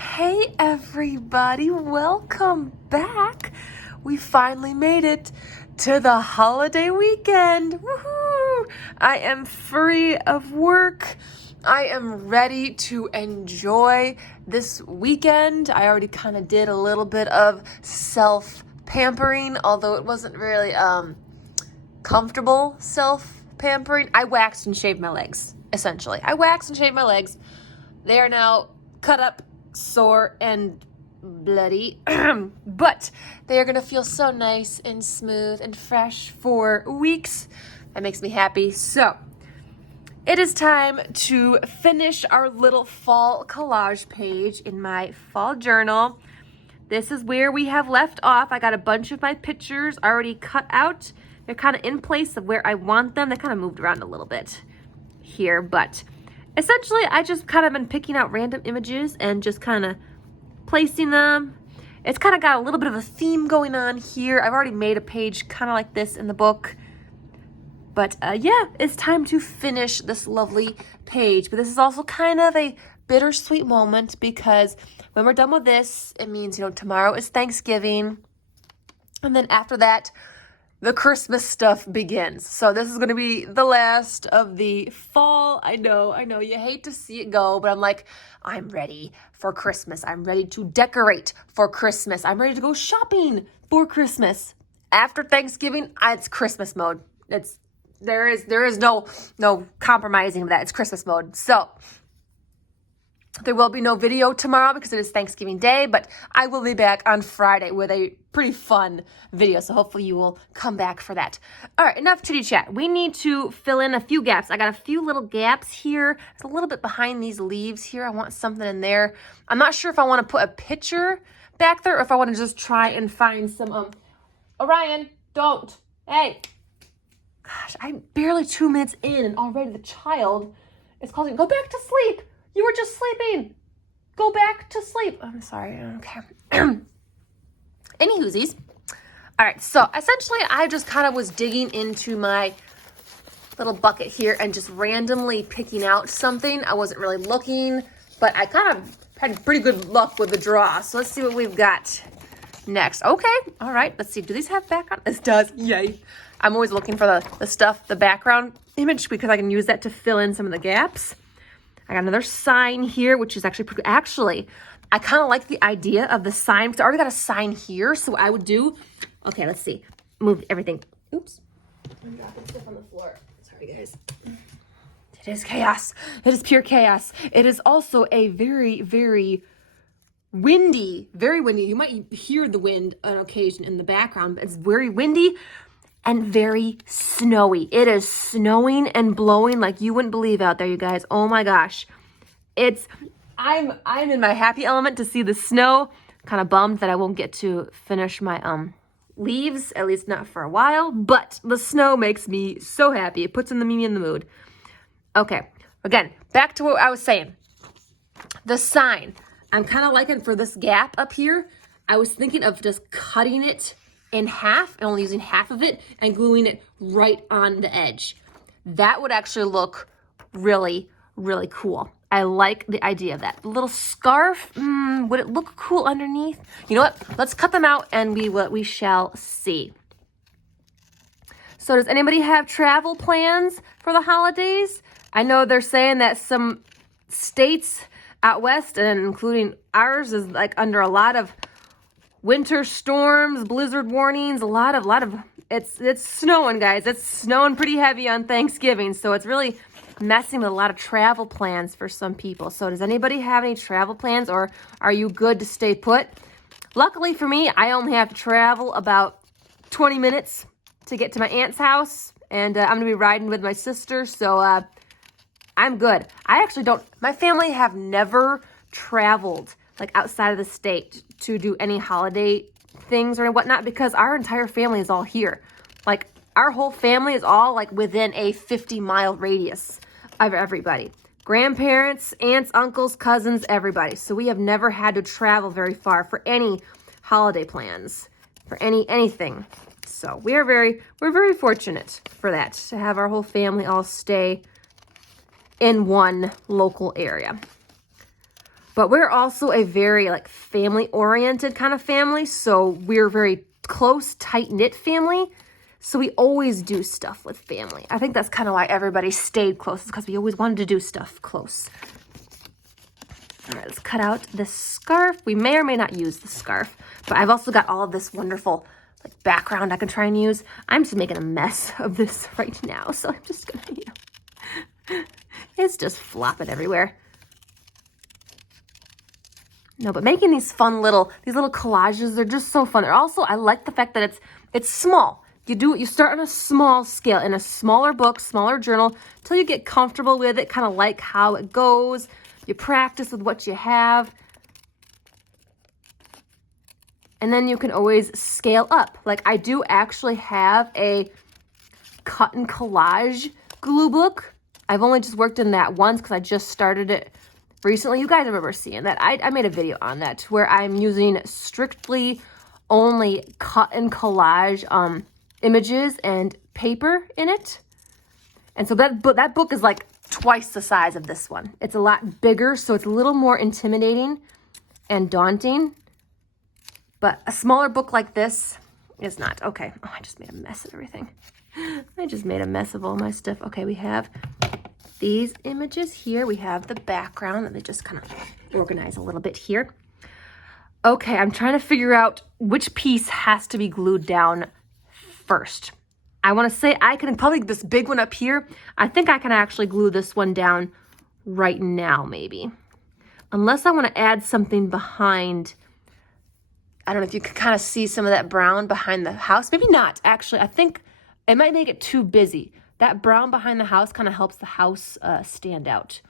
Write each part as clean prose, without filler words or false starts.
Hey everybody, welcome back. We finally made it to the holiday weekend. Woohoo! I am free of work. I am ready to enjoy this weekend. I already kind of did a little bit of self-pampering, although it wasn't really comfortable self-pampering. I waxed and shaved my legs, essentially. I waxed and shaved my legs. They are now cut up, sore, and bloody, but they are gonna feel so nice and smooth and fresh for weeks. That makes me happy. So it is time to finish our little fall collage page in my fall journal. This is where we have left off. I got a bunch of my pictures already cut out. They're kind of in place of where I want them. They kind of moved around a little bit here, but essentially I just kind of been picking out random images and just kind of placing them. It's kind of got a little bit of a theme going on here. I've already made a page kind of like this in the book. But yeah, it's time to finish this lovely page. But this is also kind of a bittersweet moment because when we're done with this, it means, tomorrow is Thanksgiving. And then after that, the Christmas stuff begins. So this is going to be the last of the fall. I know, you hate to see it go, but I'm like, I'm ready for Christmas. I'm ready to decorate for Christmas. I'm ready to go shopping for Christmas. After Thanksgiving, it's Christmas mode. There is no compromising with that. It's Christmas mode. So there will be no video tomorrow because it is Thanksgiving Day, but I will be back on Friday with a pretty fun video, so hopefully you will come back for that. All right, enough chitty chat. We need to fill in a few gaps. I got a few little gaps here. It's a little bit behind these leaves here. I want something in there. I'm not sure if I want to put a picture back there or if I want to just try and find some, Orion, don't. Hey. Gosh, I'm barely 2 minutes in and already the child is calling, go back to sleep. You were just sleeping. Go back to sleep. I'm sorry. Okay. Any whoosies. All right. So essentially, I just kind of was digging into my little bucket here and just randomly picking out something. I wasn't really looking, but I kind of had pretty good luck with the draw. So let's see what we've got next. Okay. All right. Let's see. Do these have background? This does. Yay. I'm always looking for the background image because I can use that to fill in some of the gaps. I got another sign here, which is actually pretty, I kind of like the idea of the sign because I already got a sign here. So I would do, okay, let's see. Move everything. Oops. I'm dropping stuff on the floor. Sorry, guys. It is chaos. It is pure chaos. It is also a very, very windy. You might hear the wind on occasion in the background. But it's very windy and very snowy. It is snowing and blowing like you wouldn't believe out there, you guys. Oh my gosh. I'm in my happy element to see the snow. Kind of bummed that I won't get to finish my leaves, at least not for a while, but the snow makes me so happy. It puts me in the mood. Okay, again, back to what I was saying. The sign. I'm kind of liking for this gap up here. I was thinking of just cutting it in half and only using half of it and gluing it right on the edge. That would actually look really, really cool. I like the idea of that. The little scarf, would it look cool underneath? You know what? Let's cut them out and we shall see. So does anybody have travel plans for the holidays? I know they're saying that some states out west, and including ours, is like under a lot of winter storms, blizzard warnings, a lot of it's snowing, guys. It's snowing pretty heavy on Thanksgiving, so it's really messing with a lot of travel plans for some people. So does anybody have any travel plans, or are you good to stay put? Luckily for me, I only have to travel about 20 minutes to get to my aunt's house, and I'm gonna be riding with my sister, so I'm good. My family have never traveled like outside of the state to do any holiday things or whatnot because our entire family is all here. Like our whole family is all like within a 50-mile radius of everybody. Grandparents, aunts, uncles, cousins, everybody. So we have never had to travel very far for any holiday plans, for anything. So we're very fortunate for that, to have our whole family all stay in one local area. But we're also a very like family-oriented kind of family. So we're very close, tight-knit family. So we always do stuff with family. I think that's kind of why everybody stayed close, because we always wanted to do stuff close. All right, let's cut out this scarf. We may or may not use the scarf, but I've also got all of this wonderful like background I can try and use. I'm just making a mess of this right now, so I'm just gonna, it's just flopping everywhere. No, but making these fun little collages, they're just so fun. They're also, I like the fact that it's small. You start on a small scale in a smaller book, smaller journal, till you get comfortable with it, kind of like how it goes. You practice with what you have. And then you can always scale up. Like I do actually have a cut and collage glue book. I've only just worked in that once because I just started it recently. You guys remember seeing that. I made a video on that where I'm using strictly only cut and collage images and paper in it. And so that book is like twice the size of this one. It's a lot bigger, so it's a little more intimidating and daunting. But a smaller book like this is not. Okay. Oh, I just made a mess of everything. I just made a mess of all my stuff. Okay, we have these images here. We have the background, and they just kind of organize a little bit here. Okay, I'm trying to figure out which piece has to be glued down first. I want to say I can probably, this big one up here, I think I can actually glue this one down right now, maybe. Unless I want to add something behind. I don't know if you can kind of see some of that brown behind the house. Maybe not, actually. I think it might make it too busy. That brown behind the house kind of helps the house stand out.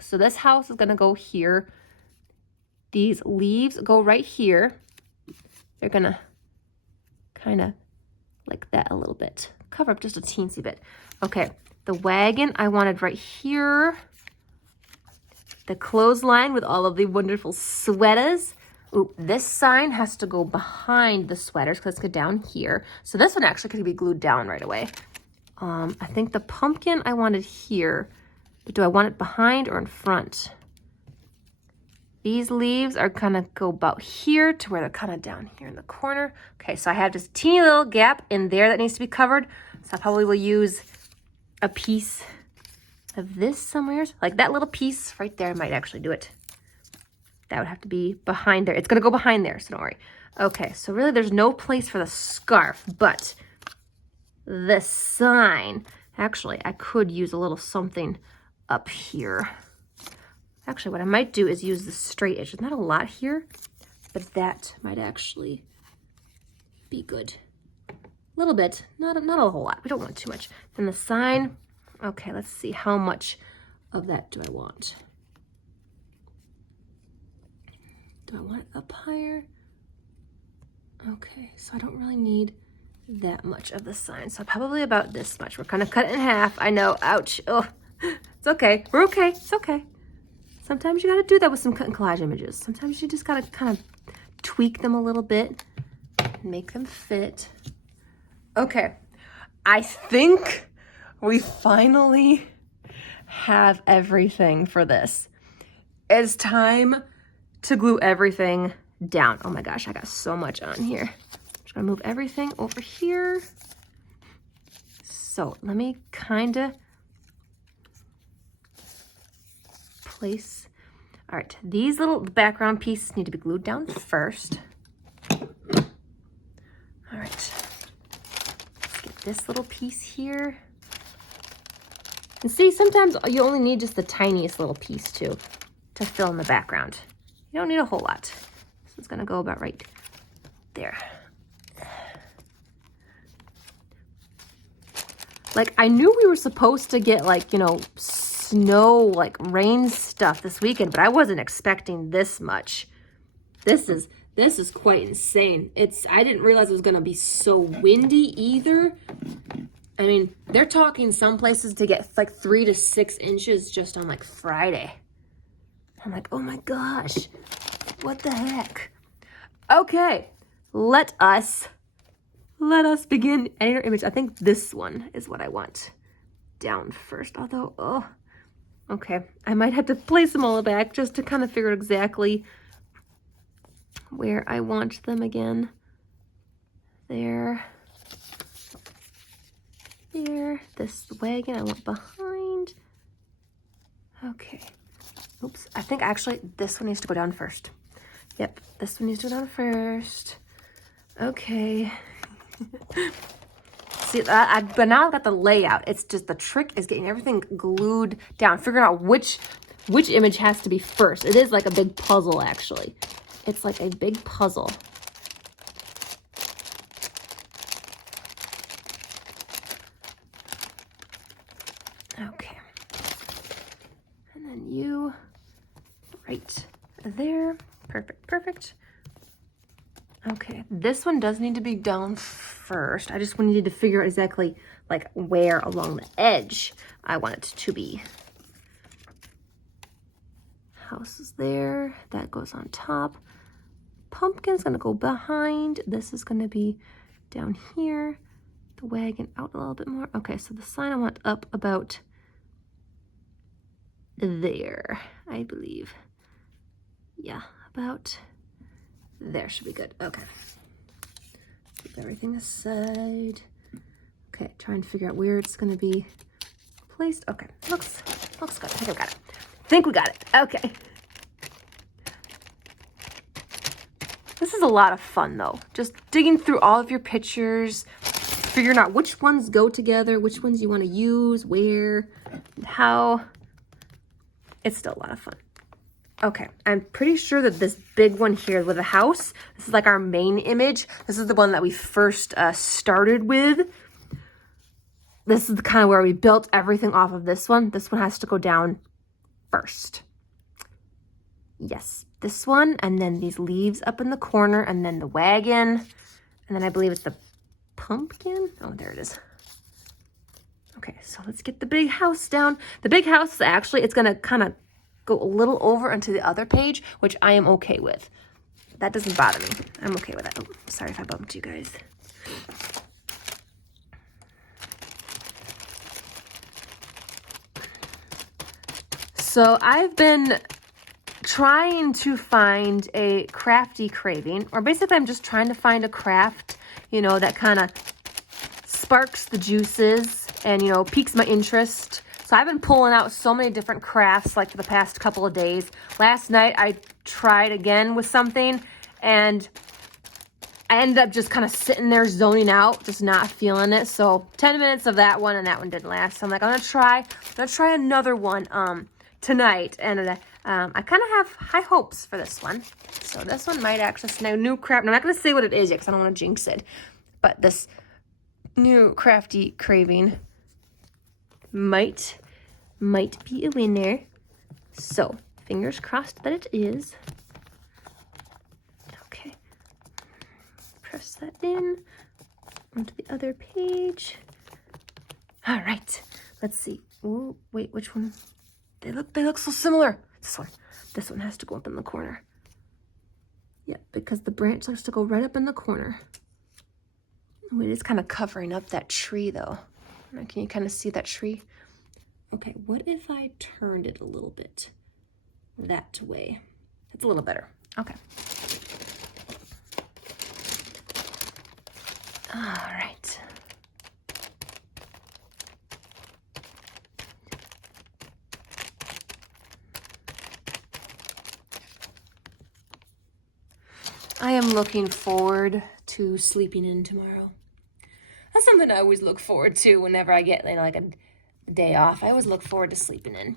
So this house is going to go here. These leaves go right here. They're going to kind of like that a little bit. Cover up just a teensy bit. Okay, the wagon I wanted right here. The clothesline with all of the wonderful sweaters. Ooh, this sign has to go behind the sweaters because it's down here. So this one actually could be glued down right away. I think the pumpkin I wanted here, but do I want it behind or in front? These leaves are gonna go about here to where they're kind of down here in the corner. Okay, so I have this teeny little gap in there that needs to be covered. So I probably will use a piece of this somewhere. Like that little piece right there might actually do it. That would have to be behind there. It's gonna go behind there, so don't worry. Okay, so really there's no place for the scarf, but the sign, actually I could use a little something up here. Actually, what I might do is use the straight edge. There's not a lot here, but that might actually be good. A little bit, not a whole lot. We don't want too much. Then the sign, okay, let's see, how much of that do I want? Do I want it up higher? Okay, so I don't really need that much of the sign. So probably about this much. We're kind of cut it in half. I know, ouch. Oh, it's okay. We're okay. It's okay. Sometimes you got to do that with some cut and collage images. Sometimes you just got to kind of tweak them a little bit, make them fit. Okay, I think we finally have everything for this. It's time to glue everything down. Oh my gosh, I got so much on here. I'm just gonna move everything over here. So let me kind of place. All right, these little background pieces need to be glued down first. All right, let's get this little piece here. And see, sometimes you only need just the tiniest little piece too to fill in the background. You don't need a whole lot. So it's gonna go about right there. Like I knew we were supposed to get like, you know, snow, like rain stuff this weekend, but I wasn't expecting this much. This is quite insane. I didn't realize it was gonna be so windy either. I mean, they're talking some places to get like 3 to 6 inches just on like Friday. I'm like, oh my gosh, what the heck? Okay, let us begin editing our image. I think this one is what I want down first, although, oh, Okay, I might have to place them all back just to kind of figure out exactly where I want them again. There. There. This wagon I want behind. Okay. Oops, I think actually this one needs to go down first. Yep, this one needs to go down first. Okay. See, but now I've got the layout. It's just the trick is getting everything glued down, figuring out which image has to be first. It is like a big puzzle, actually. It's like a big puzzle. Okay. And then you right there. Perfect, perfect. Okay, this one does need to be down first. I just needed to figure out exactly like where along the edge I want it to be. House is there, that goes on top. Pumpkin's gonna go behind. This is gonna be down here. The wagon out a little bit more. Okay, so the sign I want up about there, I believe. Yeah, about there should be good. Okay. Keep everything aside. Okay, try and figure out where it's gonna be placed. Okay, looks good. I think I got it. I think we got it. Okay. This is a lot of fun though. Just digging through all of your pictures, figuring out which ones go together, which ones you want to use, where, and how. It's still a lot of fun. Okay, I'm pretty sure that this big one here with the house, this is like our main image. This is the one that we first started with. This is the kind of where we built everything off of this one. This one has to go down first. Yes, this one, and then these leaves up in the corner, and then the wagon, and then I believe it's the pumpkin. Oh, there it is. Okay, so let's get the big house down. The big house, actually, it's gonna kind of go a little over onto the other page, which I am okay with. That doesn't bother me. I'm okay with that. Oh, sorry if I bumped you guys. So I've been trying to find a crafty craving, or basically I'm just trying to find a craft, you know, that kind of sparks the juices and, you know, piques my interest. So I've been pulling out so many different crafts like for the past couple of days. Last night I tried again with something and I ended up just kind of sitting there zoning out, just not feeling it. So 10 minutes of that one and that one didn't last. So I'm like, I'm gonna try another one tonight. And I kind of have high hopes for this one. So this one might actually, no, new craft. I'm not gonna say what it is yet because I don't want to jinx it. But this new crafty craving might be a winner. So fingers crossed that it is. Okay, press that in onto the other page. All right, let's see. Oh wait, which one? They look so similar. This one has to go up in the corner. Yeah, because the branch has to go right up in the corner. It is kind of covering up that tree though. Can you kind of see that tree? Okay, what if I turned it a little bit that way? That's a little better. Okay. All right. I am looking forward to sleeping in tomorrow. That's something I always look forward to whenever I get like a day off. I always look forward to sleeping in.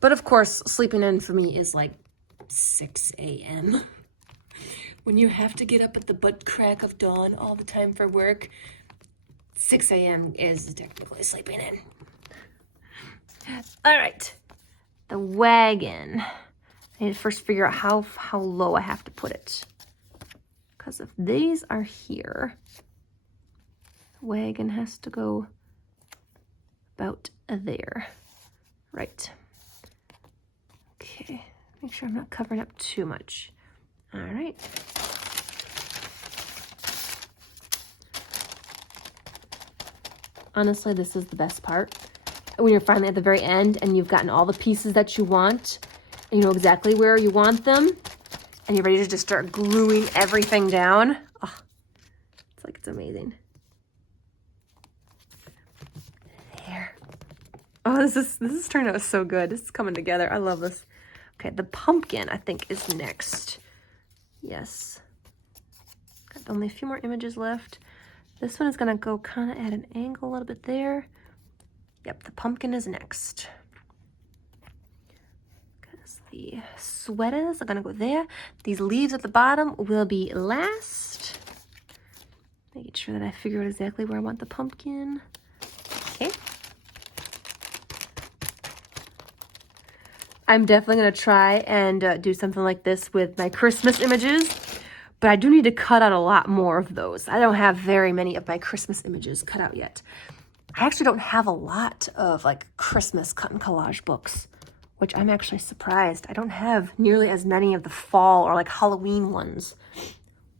But of course, sleeping in for me is like 6 a.m. When you have to get up at the butt crack of dawn all the time for work, 6 a.m. is technically sleeping in. All right, the wagon. I need to first figure out how low I have to put it. Because if these are here, the wagon has to go about there. Right. Okay, make sure I'm not covering up too much. All right. Honestly, this is the best part. when you're finally at the very end and you've gotten all the pieces that you want, and you know exactly where you want them, and you're ready to just start gluing everything down. Oh, it's like, it's amazing. There. Oh, this is turning out so good. This is coming together. I love this. Okay, the pumpkin, I think, is next. Yes. Got only a few more images left. This one is going to go kind of at an angle a little bit there. Yep, the pumpkin is next. Because the sweaters are going to go there. These leaves at the bottom will be last. Making sure that I figure out exactly where I want the pumpkin. Okay. I'm definitely going to try and do something like this with my Christmas images. But I do need to cut out a lot more of those. I don't have very many of my Christmas images cut out yet. I actually don't have a lot of like Christmas cut and collage books, which I'm actually surprised. I don't have nearly as many of the fall or like Halloween ones,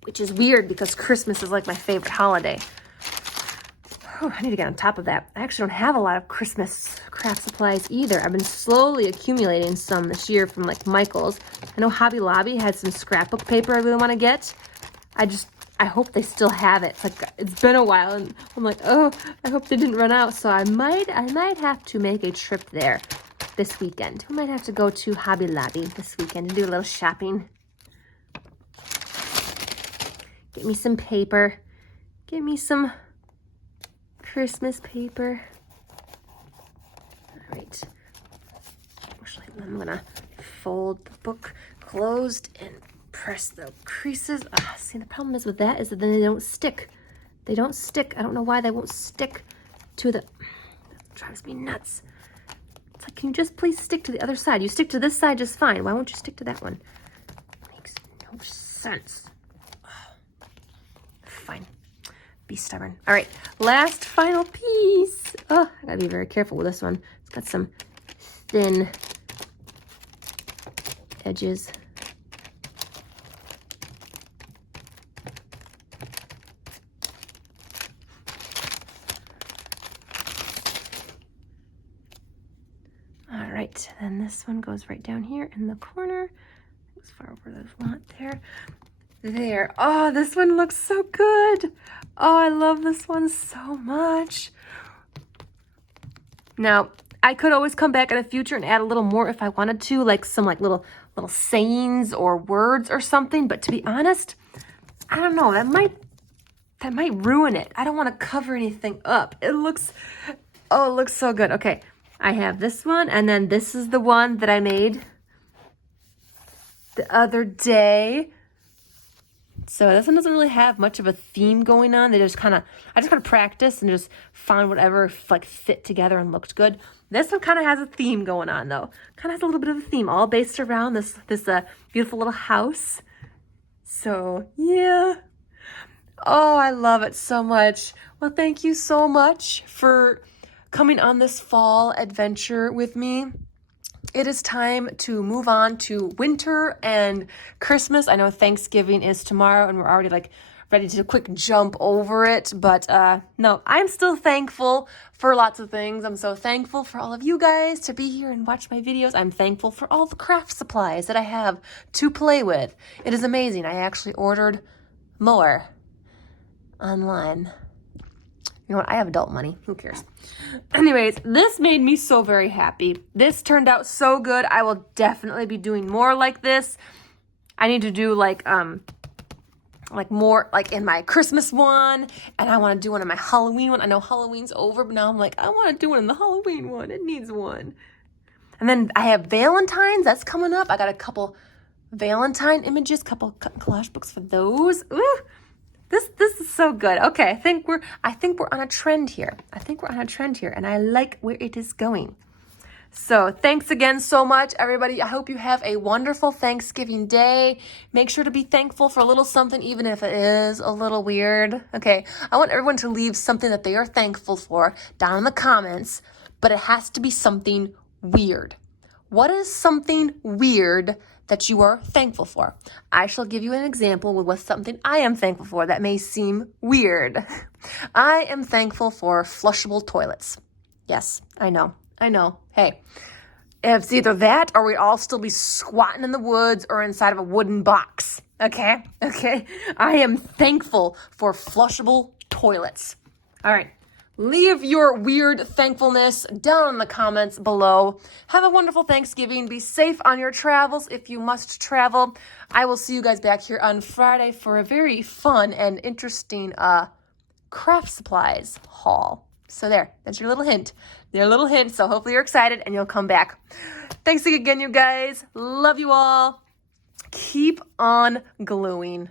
which is weird because Christmas is like my favorite holiday. Oh, I need to get on top of that. I actually don't have a lot of Christmas craft supplies either. I've been slowly accumulating some this year from like Michael's. I know Hobby Lobby had some scrapbook paper I really want to get. I hope they still have it. It's like, it's been a while and I'm like, oh, I hope they didn't run out. So I might have to make a trip there this weekend. We might have to go to Hobby Lobby this weekend and do a little shopping. Get me some paper. Get me some Christmas paper. All right. Actually, I'm gonna fold the book closed and press the creases. See, the problem is with that is that then they don't stick. They don't stick. I don't know why they won't stick to the... That drives me nuts. It's like, can you just please stick to the other side? You stick to this side just fine. Why won't you stick to that one? Makes no sense. Oh. Fine. Be stubborn. All right, last final piece. Oh, I gotta be very careful with this one. It's got some thin edges. All right, then this one goes right down here in the corner, as far over as I want there. There. Oh, this one looks so good. Oh, I love this one so much. Now, I could always come back in the future and add a little more if I wanted to, like some like little sayings or words or something. But to be honest, I don't know. That might ruin it. I don't want to cover anything up. It looks so good. Okay, I have this one, and then this is the one that I made the other day. So this one doesn't really have much of a theme going on. I just kind of practiced and just found whatever like fit together and looked good. This one kind of has a theme going on though. Kind of has a little bit of a theme, all based around this beautiful little house. So yeah. Oh, I love it so much. Well, thank you so much for coming on this fall adventure with me. It is time to move on to winter and Christmas. I know Thanksgiving is tomorrow and we're already like ready to quick jump over it. But no, I'm still thankful for lots of things. I'm so thankful for all of you guys to be here and watch my videos. I'm thankful for all the craft supplies that I have to play with. It is amazing. I actually ordered more online. You know what? I have adult money. Who cares? Anyways, this made me so very happy. This turned out so good. I will definitely be doing more like this. I need to do like more like in my Christmas one, and I want to do one in my Halloween one. I know Halloween's over, but now I'm like, I want to do one in the Halloween one. It needs one. And then I have Valentine's. That's coming up. I got a couple Valentine images, couple collage books for those. Ooh. This is so good. Okay, I think we're on a trend here. And I like where it is going. So thanks again so much, everybody. I hope you have a wonderful Thanksgiving day. Make sure to be thankful for a little something, even if it is a little weird. Okay, I want everyone to leave something that they are thankful for down in the comments, but it has to be something weird. What is something weird that you are thankful for? I shall give you an example with what's something I am thankful for that may seem weird. I am thankful for flushable toilets. Yes, I know. I know. Hey, it's either that or we'd all still be squatting in the woods or inside of a wooden box. Okay? Okay? I am thankful for flushable toilets. All right. Leave your weird thankfulness down in the comments below. Have a wonderful Thanksgiving. Be safe on your travels if you must travel. I will see you guys back here on Friday for a very fun and interesting craft supplies haul. So there, that's your little hint. Your little hint. So hopefully you're excited and you'll come back. Thanks again, you guys. Love you all. Keep on gluing.